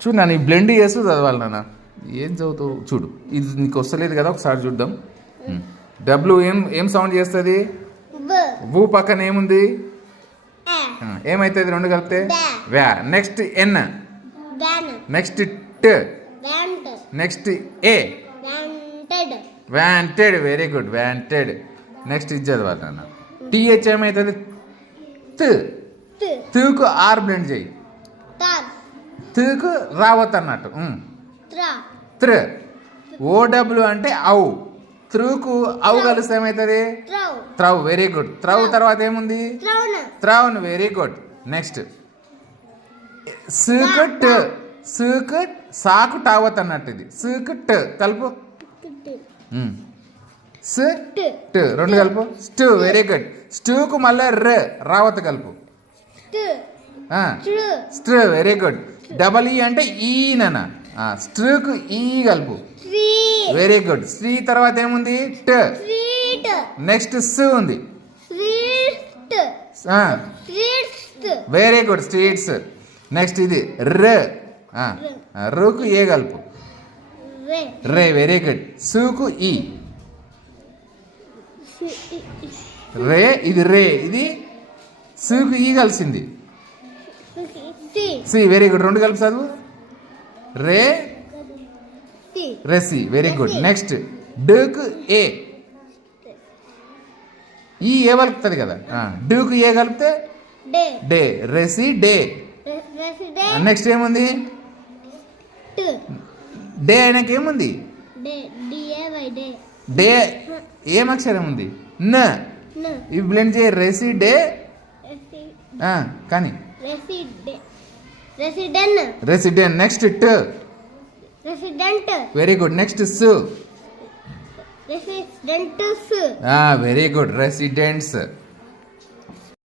చూడు నాన్న, ఈ బ్లెండ్ చేస్తూ చదవాలి నాన్న. ఏం చదువుతావు చూడు, ఇది నీకు వస్తలేదు కదా, ఒకసారి చూద్దాం. డబ్ల్యూ ఏం సౌండ్ చేస్తుంది? ఊ పక్కన ఏముంది? ఏమైతుంది రెండు కలిపితే? వ్యా. నెక్స్ట్ ఎన్, నెక్స్ట్ ట్, నెక్స్ట్ ఏ, వ్యాంటెడ్. వెరీ గుడ్, వ్యాంటెడ్. నెక్స్ట్ ఇది చదవాలి నాన్న. టీహెచ్ ఏమవుతుంది? తూకు ఆర్ బ్లెండ్ చేయి. తూకు రావత్ అన్నట్టు. త్ర. ఓడబ్ల్యూ అంటే అవు. త్రూకు అవు కలిస్తే ఏమవుతుంది? త్రవ్. Very good. త్రవ్ తర్వాత ఏముంది? త్రౌన్. Very good. నెక్స్ట్ సూకుట్. సూకుట్ సాకు టావత్ అన్నట్టు. ఇది సూకుట్ కలుపు. ట్ రెండు కలుపు. స్టూ. Very good. స్టూకు మళ్ళీ రావత్ కలుపు. స్ట్రూ. Very good. డబల్ ఈ అంటే ఈ నాన్న. స్ట్రూకు ఈ కలుపు. Very good. శ్రీ తర్వాత ఏముంది? ట్. నెక్స్ట్ సు ఉంది. Very good. స్ట్రీట్స్. నెక్స్ట్ ఇది ర. రుకు ఏ కలుపు. రే. Very good. సుకు ఈ. రే. ఇది రే. ఇది సుకు ఈ కలిసింది. సి. Very good. రెండు కలిపి చదువు. రే రెసి. Very good. నెక్స్ట్ డూకు ఏ. ఈ ఏ కలుపుతుంది కదా, డూకు ఏ కలిపితే డే. రెసి డే. నెక్స్ట్ ఏముంది? డే అయినాక ఏముంది? డే ఏం అక్షరం ఉంది? న. ఇవి బ్లెండ్ చేయ. రెసి డే. కానీ రెసిడెంట్. నెక్స్ట్ ట్. రెసిడెంట్. Very good. నెక్స్ట్ సు. రెసిడెంట్స్. Very good. రెసిడెంట్స్.